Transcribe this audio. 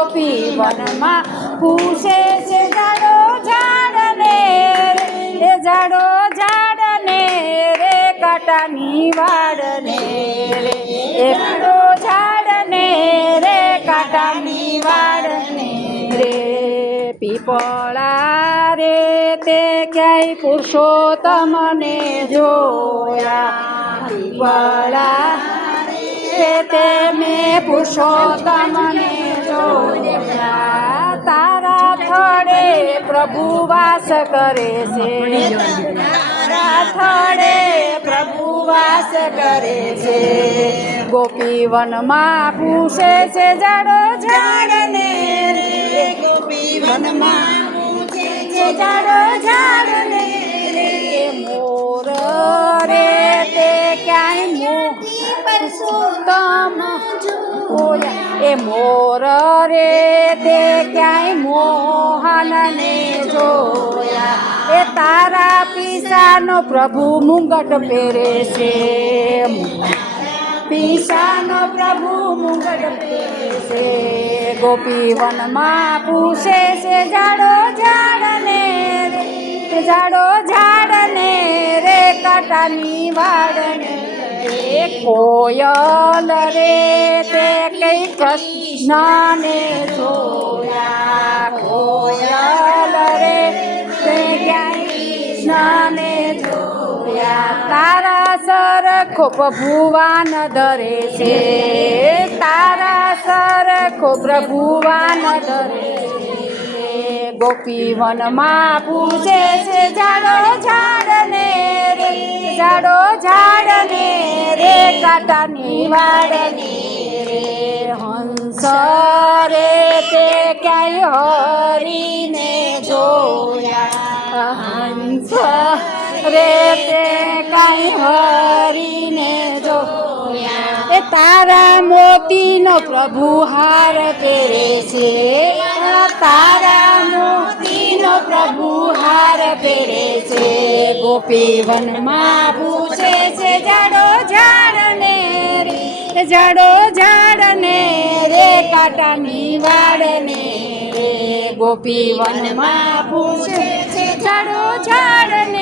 ગોપી વનમાં પૂછે છે ઝાડો ઝાડને એ ઝાડો ઝાડને રે કાંટાની વાડને રે એ ઝાડો ઝાડને રે કાંટાની વાડને રે પીપળા રે તે ક્યાંય પુરુષોત્તમને જોયા પીપળા રે તે મેં પુરુષોત્તમને જોયા તારા થડે પ્રભુ વાસ કરે છે તારા થડે પ્રભુ વાસ કરે છે ગોપી વનમાં પૂછે છે ઝાડો ઝાડને રે ગોપી વનમાં પૂછે છે ઝાડો ઝાડને રે મોર રે તે ક્યાંય પુરુષોત્તમ જોયા એ મોર રે તે ક્યાંય મોહનને જોયા એ તારા પીસાનો પ્રભુ મુંગટ પહેરે છે પીસાનો પ્રભુ મુંગટ પહેરે છે ગોપી વનમાં પૂછે છે ઝાડો ઝાડને રે ઝાડો ઝાડને રે કાંટાની વાડને રે કોયલ રે તે કઈ કૃષ્ણને જોયા કોયલ રે તે ક્યાંય કૃષ્ણને જોયા તારા સરખો પ્રભુવાન ધરે છે તારા સરખો પ્રભુવાન ધરે છે ગોપી વનમાં પૂછે છે ઝાડો ઝાડને રે ઝાડો ઝાડને રે કાંટાની વાડને રે હંસ રે તે ક્યાંય હરીને જોયા હંસ રે તે કાંઈ હરીને જોયા એ તારા મોતીનો પ્રભુ હાર પહેરે છે તારા મોતીનો પ્રભુ હાર પહેરે છે ગોપી વનમાં પૂછે છે ઝાડો ઝાડને રે ઝાડો ઝાડને રે કાંટાની વાડને રે ગોપી વનમાં પૂછે છે ઝાડો ઝાડને